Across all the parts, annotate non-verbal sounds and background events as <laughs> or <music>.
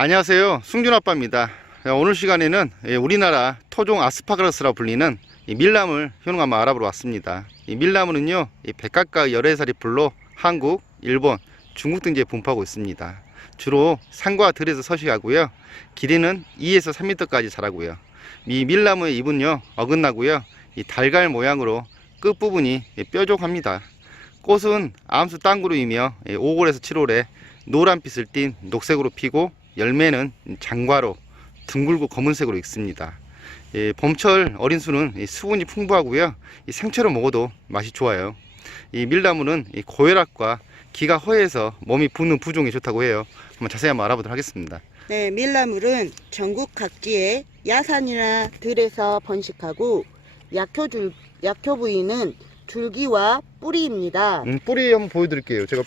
안녕하세요. 승준 아빠입니다. 오늘 시간에는 예, 우리나라 토종 아스파라거스라 불리는 이 밀나물 효능 한번 알아보러 왔습니다. 이 밀나물은요, 이 백각과 열애살이 풀로 한국, 일본, 중국 등지에 분포하고 있습니다. 주로 산과 들에서 서식하고요. 길이는 2에서 3m까지 자라고요. 이 밀나무의 잎은요, 어긋나고요. 이 달걀 모양으로 끝부분이 예, 뾰족합니다. 꽃은 암수 땅구루이며 5월에서 7월에 노란빛을 띤 녹색으로 피고 열매는 장과로 둥글고 검은색으로 익습니다. 예, 봄철 어린 수는 이 수분이 풍부하고요. 이 생채로 먹어도 맛이 좋아요. 이 밀나무는 이 고혈압과 기가 허해서 몸이 붓는 부종에 좋다고 해요. 한번 자세히 한번 알아보도록 하겠습니다. 네, 밀나물은 전국 각지의 야산이나 들에서 번식하고 약효줄, 약효 부위는 줄기와 뿌리입니다. 음, 뿌리 한번 보여드릴게요. 제가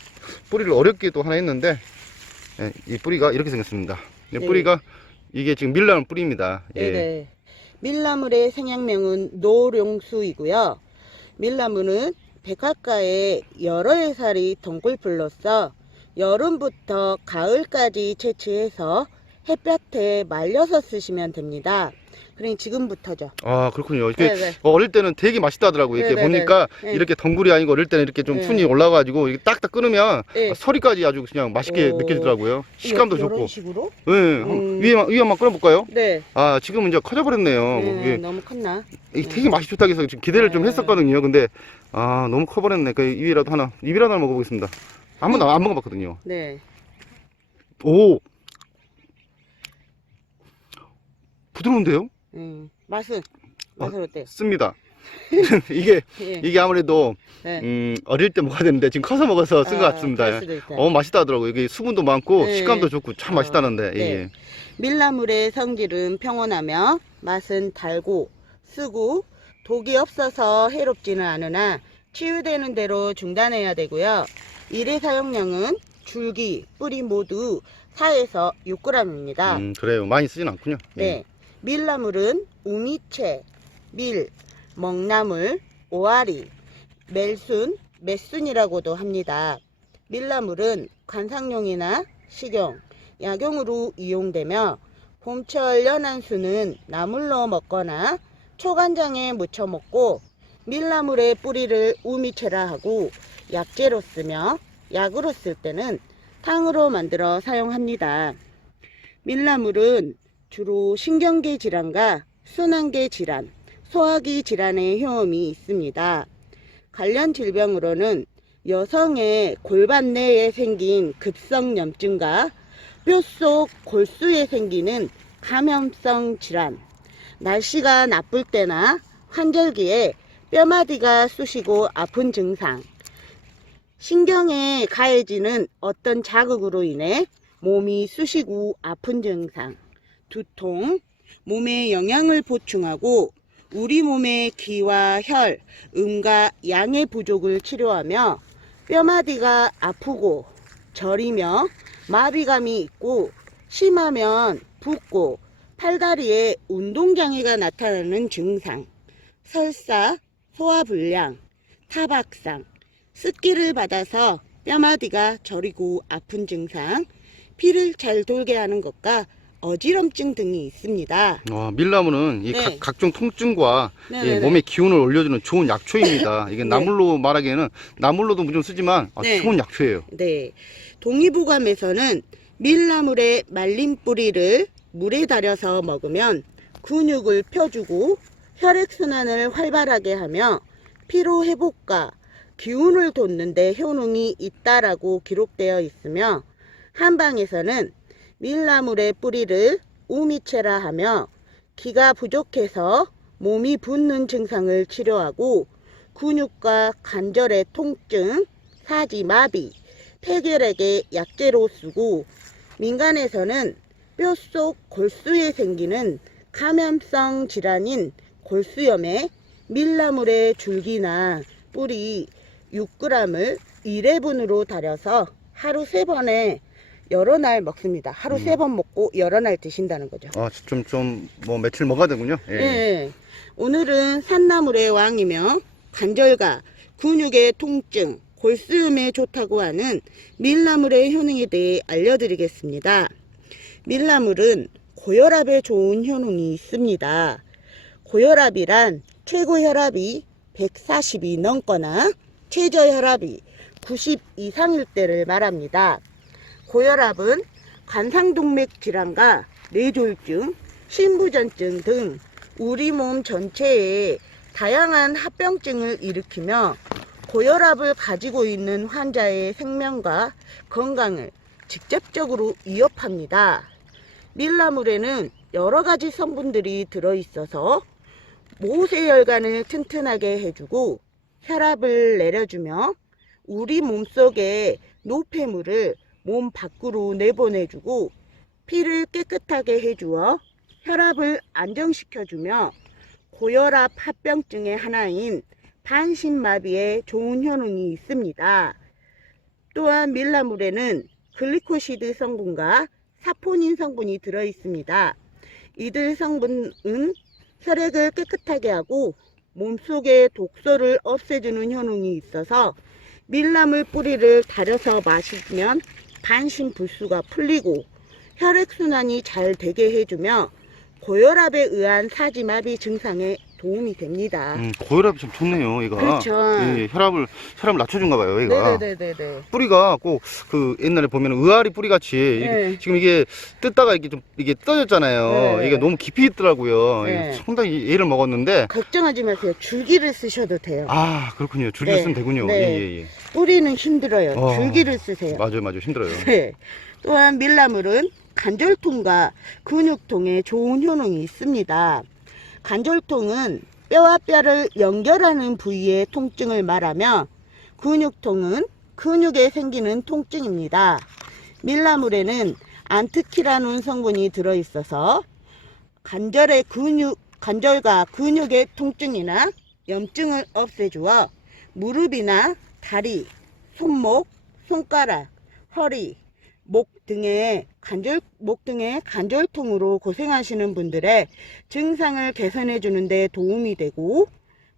뿌리를 어렵게 또 하나 했는데 예, 이 뿌리가 이렇게 생겼습니다. 이 네. 뿌리가 이게 지금 밀나물 뿌리입니다. 예. 네네. 밀나물의 생양명은 노룡수이고요. 밀나물은 백화가에 여러 해살이 덩굴풀로서 여름부터 가을까지 채취해서 햇볕에 말려서 쓰시면 됩니다. 그러니 지금부터죠. 아 그렇군요. 이렇게 네네. 어, 어릴 때는 되게 맛있다 하더라고요. 이렇게 네네네. 보니까 네. 이렇게 덩굴이 아니고 어릴 때는 이렇게 좀 네. 순이 올라가지고 이렇게 딱딱 끊으면 네. 소리까지 아주 그냥 맛있게 오. 느껴지더라고요. 식감도 이런 좋고. 식으로? 예. 음. 위에만 위에만 끊어볼까요? 네. 아 지금은 이제 커져버렸네요. 네, 이게 너무 컸나? 이게 되게 맛이 좋다고 해서 지금 기대를 좀 네. 했었거든요. 근데 아 너무 커버렸네. 그 입이라도 하나 입이라도 하나 먹어보겠습니다. 한 번도 안 먹어봤거든요. 네. 오 부드러운데요? 음, 맛은 맛은 어때요? 씁니다. <laughs> <laughs> 이게 예. 이게 아무래도 네. 음, 어릴 때 먹어야 되는데 지금 커서 먹어서 쓴 것 아, 같습니다. 수도 있다. 어 맛있다 하더라고요. 이게 수분도 많고 네. 식감도 좋고 참 어, 맛있다는데. 예, 네. 예. 밀나물의 성질은 평온하며 맛은 달고 쓰고 독이 없어서 해롭지는 않으나 치유되는 대로 중단해야 되고요. 일회 사용량은 줄기, 뿌리 모두 4에서 6g입니다. 음, 그래요. 많이 쓰진 않군요. 예. 네. 밀나물은 우미채, 밀, 먹나물, 오아리, 멜순, 맷순이라고도 합니다. 밀나물은 관상용이나 식용, 약용으로 이용되며 봄철 연한 수는 나물로 먹거나 초간장에 무쳐 먹고 밀나물의 뿌리를 우미채라 하고 약재로 쓰며 약으로 쓸 때는 탕으로 만들어 사용합니다. 밀나물은 주로 신경계 질환과 순환계 질환, 소화기 질환의 효험이 있습니다. 관련 질병으로는 여성의 골반 내에 생긴 급성 염증과 뼈 속 골수에 생기는 감염성 질환, 날씨가 나쁠 때나 환절기에 뼈마디가 쑤시고 아픈 증상, 신경에 가해지는 어떤 자극으로 인해 몸이 쑤시고 아픈 증상, 두통, 몸에 영양을 보충하고 우리 몸의 기와 혈, 음과 양의 부족을 치료하며 뼈마디가 아프고 저리며 마비감이 있고 심하면 붓고 팔다리에 운동장애가 나타나는 증상, 설사, 소화불량, 타박상, 습기를 받아서 뼈마디가 저리고 아픈 증상, 피를 잘 돌게 하는 것과 어지럼증 등이 있습니다. 와, 밀나무는 이 네. 각, 각종 통증과 예, 네네네. 몸의 기운을 올려주는 좋은 약초입니다. <laughs> 이게 네. 나물로 말하기에는 나물로도 무좀 쓰지만 아, 네. 좋은 약초예요. 네. 동의보감에서는 밀나물의 말린 뿌리를 물에 달여서 먹으면 근육을 펴주고 혈액순환을 활발하게 하며 피로 회복과 기운을 돋는데 효능이 있다라고 기록되어 있으며 한방에서는 밀나물의 뿌리를 우미채라 하며 기가 부족해서 몸이 붓는 증상을 치료하고 근육과 관절의 통증, 사지 마비, 폐결핵의 약재로 쓰고 민간에서는 뼈속 골수에 생기는 감염성 질환인 골수염에 밀나물의 줄기나 뿌리 6g을 1회분으로 달여서 하루 세번에 여러 날 먹습니다. 하루 음. 세번 먹고 여러 날 드신다는 거죠. 아, 좀, 좀, 뭐, 며칠 먹어야 되군요. 예. 예. 오늘은 산나물의 왕이며 관절과 근육의 통증, 골수염에 좋다고 하는 밀나물의 효능에 대해 알려드리겠습니다. 밀나물은 고혈압에 좋은 효능이 있습니다. 고혈압이란 최고 혈압이 140이 넘거나 최저 혈압이 90 이상일 때를 말합니다. 고혈압은 관상동맥 질환과 뇌졸중, 심부전증 등 우리 몸 전체에 다양한 합병증을 일으키며 고혈압을 가지고 있는 환자의 생명과 건강을 직접적으로 위협합니다. 밀나물에는 여러 가지 성분들이 들어있어서 모세혈관을 튼튼하게 해주고 혈압을 내려주며 우리 몸속의 노폐물을 몸 밖으로 내보내주고 피를 깨끗하게 해주어 혈압을 안정시켜주며 고혈압 합병증의 하나인 반신마비에 좋은 효능이 있습니다. 또한 밀나물에는 글리코시드 성분과 사포닌 성분이 들어 있습니다. 이들 성분은 혈액을 깨끗하게 하고 몸속의 독소를 없애주는 효능이 있어서 밀나물 뿌리를 달여서 마시면 반신불수가 풀리고 혈액순환이 잘 되게 해주며 고혈압에 의한 사지마비 증상에 도움이 됩니다. 음, 고혈압이 참 좋네요, 얘가. 그렇죠. 예, 예, 혈압을, 혈압을 낮춰준가 봐요, 얘가. 네네네네. 뿌리가 꼭 그 옛날에 보면 의아리 뿌리 같이 네. 지금 이게 뜯다가 이게 좀 이게 떠졌잖아요. 네. 이게 너무 깊이 있더라고요. 네. 상당히 얘를 먹었는데 걱정하지 마세요. 줄기를 쓰셔도 돼요. 아 그렇군요. 줄기를 네. 쓰면 되군요. 네. 예 예예. 예, 뿌리는 힘들어요. 어. 줄기를 쓰세요. 맞아요, 맞아요. 힘들어요. 네. 또한 밀나물은 관절통과 근육통에 좋은 효능이 있습니다. 관절통은 뼈와 뼈를 연결하는 부위의 통증을 말하며 근육통은 근육에 생기는 통증입니다. 밀나물에는 안트키라논 성분이 들어있어서 관절의 근육, 관절과 근육의 통증이나 염증을 없애주어 무릎이나 다리, 손목, 손가락, 허리, 목 등의 관절 목 등의 관절통으로 고생하시는 분들의 증상을 개선해 주는데 도움이 되고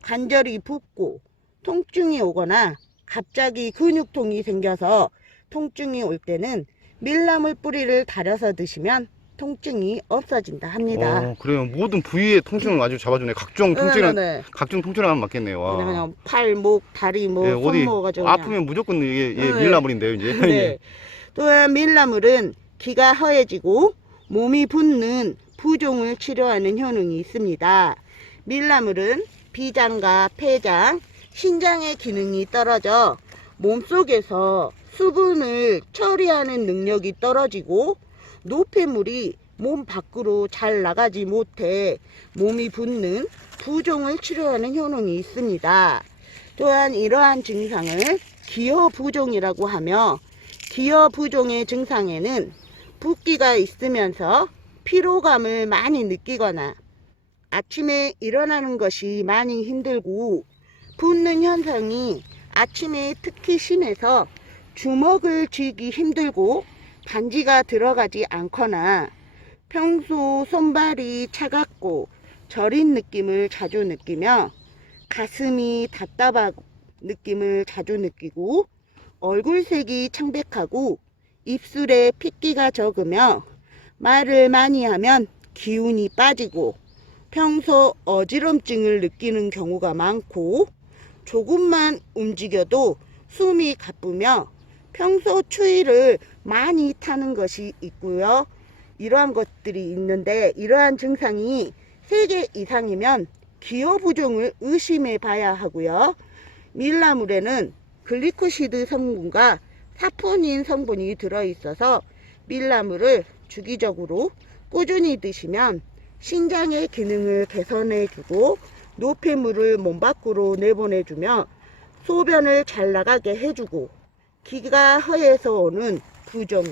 관절이 붓고 통증이 오거나 갑자기 근육통이 생겨서 통증이 올 때는 밀나물 뿌리를 달여서 드시면 통증이 없어진다 합니다. 어, 그래요. 모든 부위의 통증을 아주 잡아주네. 각종 통증을 네, 네. 각종 통증을 하면 맞겠네요. 와. 그냥 팔, 목, 다리, 뭐 예, 어디 손목. 아프면 무조건 이게 예, 네. 밀나물인데요, 이제. 네. <laughs> 또한 밀나물은 기가 허해지고 몸이 붓는 부종을 치료하는 효능이 있습니다. 밀나물은 비장과 폐장, 신장의 기능이 떨어져 몸속에서 수분을 처리하는 능력이 떨어지고 노폐물이 몸 밖으로 잘 나가지 못해 몸이 붓는 부종을 치료하는 효능이 있습니다. 또한 이러한 증상을 기혈부종이라고 하며 기혈부종의 증상에는 붓기가 있으면서 피로감을 많이 느끼거나 아침에 일어나는 것이 많이 힘들고 붓는 현상이 아침에 특히 심해서 주먹을 쥐기 힘들고 반지가 들어가지 않거나 평소 손발이 차갑고 저린 느낌을 자주 느끼며 가슴이 답답한 느낌을 자주 느끼고 얼굴색이 창백하고 입술에 핏기가 적으며 말을 많이 하면 기운이 빠지고 평소 어지럼증을 느끼는 경우가 많고 조금만 움직여도 숨이 가쁘며 평소 추위를 많이 타는 것이 있고요. 이러한 것들이 있는데 이러한 증상이 3개 이상이면 기호부종을 의심해 봐야 하고요. 밀나물에는 글리코시드 성분과 사포닌 성분이 들어있어서 밀나물을 주기적으로 꾸준히 드시면 신장의 기능을 개선해주고 노폐물을 몸 밖으로 내보내주며 소변을 잘 나가게 해주고 기가 허해서 오는 부종,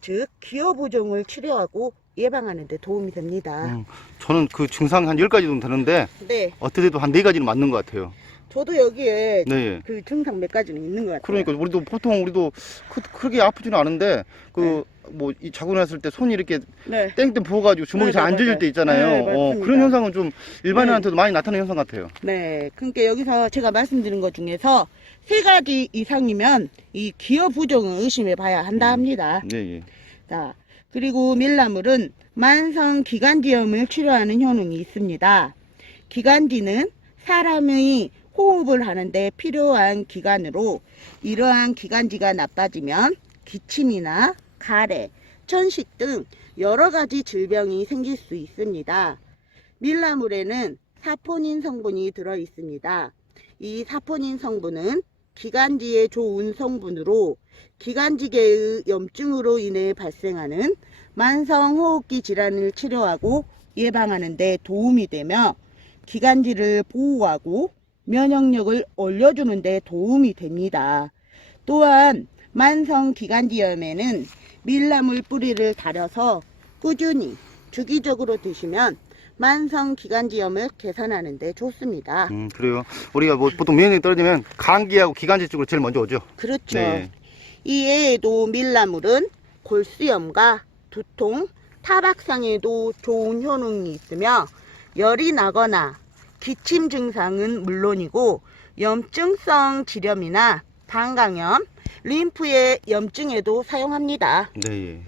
즉 기호부종을 치료하고 예방하는 데 도움이 됩니다. 음, 저는 그 증상 한 10가지 정도 되는데 네, 어떻게도 한 4가지는 맞는 것 같아요. 저도 여기에 네. 예. 그 증상 몇 가지는 있는 것 같아요. 그러니까 우리도 보통 우리도 그, 그렇게 아프지는 않은데 그 뭐 이 자고 났을 때 손이 이렇게 네, 땡땡 부어가지고 주먹이 네, 잘안 네, 젖을 네. 때 있잖아요. 네, 어, 맞습니다. 그런 현상은 좀 일반인한테도 많이 나타나는 현상 같아요. 네. 그러니까 여기서 제가 말씀드린 것 중에서 세 가지 이상이면 이 기어 부종을 의심해 봐야 한다 합니다. 네, 예. 자, 그리고 밀나물은 만성 기관지염을 치료하는 효능이 있습니다. 기관지는 사람의 호흡을 하는데 필요한 기관으로 이러한 기관지가 나빠지면 기침이나 가래, 천식 등 여러 가지 질병이 생길 수 있습니다. 밀나물에는 사포닌 성분이 들어 있습니다. 이 사포닌 성분은 기관지에 좋은 성분으로 기관지계의 염증으로 인해 발생하는 만성 호흡기 질환을 치료하고 예방하는 데 도움이 되며 기관지를 보호하고 면역력을 올려주는 데 도움이 됩니다. 또한 만성 기관지염에는 밀나물 뿌리를 달여서 꾸준히 주기적으로 드시면 만성 기관지염을 개선하는 데 좋습니다. 음, 그래요. 우리가 뭐 보통 면역력이 떨어지면 감기하고 기관지 쪽으로 제일 먼저 오죠. 그렇죠. 네. 이외에도 밀나물은 골수염과 두통, 타박상에도 좋은 효능이 있으며 열이 나거나 기침 증상은 물론이고 염증성 지렴이나 방광염, 림프의 염증에도 사용합니다. 네, 예.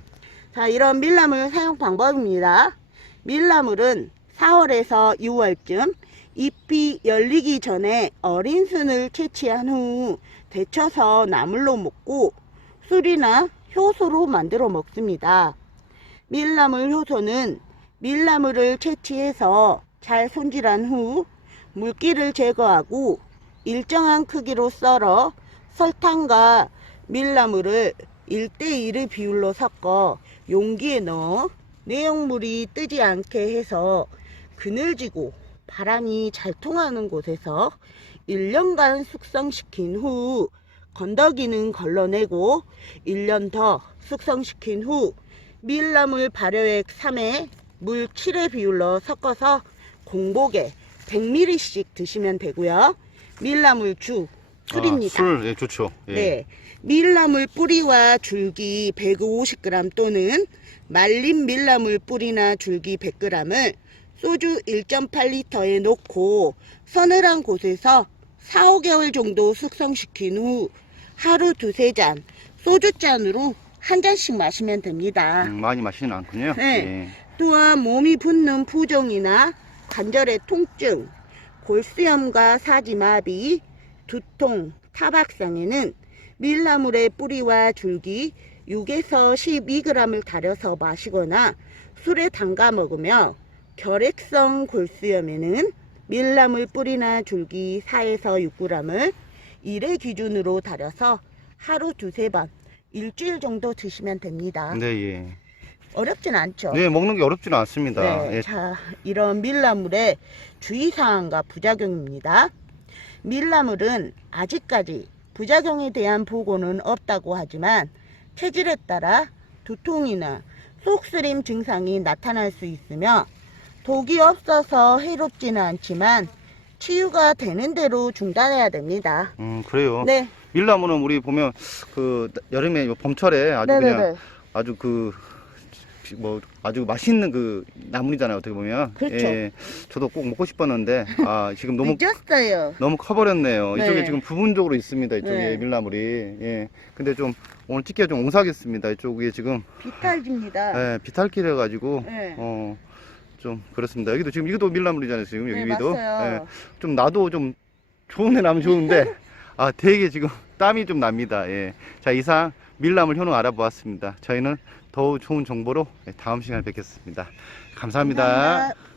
자, 이런 밀나물 사용 방법입니다. 밀나물은 4월에서 6월쯤 잎이 열리기 전에 어린 순을 채취한 후 데쳐서 나물로 먹고 술이나 효소로 만들어 먹습니다. 밀나물 효소는 밀나물을 채취해서 잘 손질한 후 물기를 제거하고 일정한 크기로 썰어 설탕과 밀나물을 1대1의 비율로 섞어 용기에 넣어 내용물이 뜨지 않게 해서 그늘지고 바람이 잘 통하는 곳에서 1년간 숙성시킨 후 건더기는 걸러내고 1년 더 숙성시킨 후 밀나물 발효액 3에 물 7의 비율로 섞어서 공복에 100ml씩 드시면 되고요. 밀나물 주 술입니다. 아, 술, 예, 좋죠. 예. 네. 밀나물 뿌리와 줄기 150g 또는 말린 밀나물 뿌리나 줄기 100g을 소주 1.8리터에 넣고 서늘한 곳에서 4, 5개월 정도 숙성시킨 후 하루 두세 잔 소주잔으로 한 잔씩 마시면 됩니다. 음, 많이 마시진 않군요. 네. 예. 또한 몸이 붓는 부종이나 관절의 통증, 골수염과 사지마비, 두통, 타박상에는 밀나물의 뿌리와 줄기 6에서 12g을 달여서 마시거나 술에 담가 먹으며 결핵성 골수염에는 밀나물 뿌리나 줄기 4에서 6g을 1회 기준으로 달여서 하루 두세 번 일주일 정도 드시면 됩니다. 네, 예. 어렵진 않죠? 네, 먹는 게 어렵지는 않습니다. 네, 예. 자, 이런 밀나물의 주의사항과 부작용입니다. 밀나물은 아직까지 부작용에 대한 보고는 없다고 하지만 체질에 따라 두통이나 속쓰림 증상이 나타날 수 있으며 독이 없어서 해롭지는 않지만 치유가 되는 대로 중단해야 됩니다. 음, 그래요. 네, 밀나무는 우리 보면 그 여름에 요 봄철에 아주 네네네. 그냥 아주 그 뭐 아주 맛있는 그 나물이잖아요 어떻게 보면 그렇죠. 예, 저도 꼭 먹고 싶었는데 아 지금 너무 늦었어요. 너무 커버렸네요 네. 이쪽에 지금 부분적으로 있습니다 이쪽에 네. 밀나물이 예 근데 좀 오늘 찍기가 좀 옹사하겠습니다 이쪽에 지금 비탈집니다. 예, 비탈길해 가지고 네. 어 좀 그렇습니다 여기도 지금 이것도 밀나물이잖아요 지금 여기 네, 위도 맞아요. 예, 좀 나도 좀 좋은 데 나면 좋은데 <laughs> 아 되게 지금 땀이 좀 납니다 예. 자 이상 밀나물 효능 알아보았습니다 저희는 더 좋은 정보로 다음 시간에 뵙겠습니다 감사합니다. 감사합니다.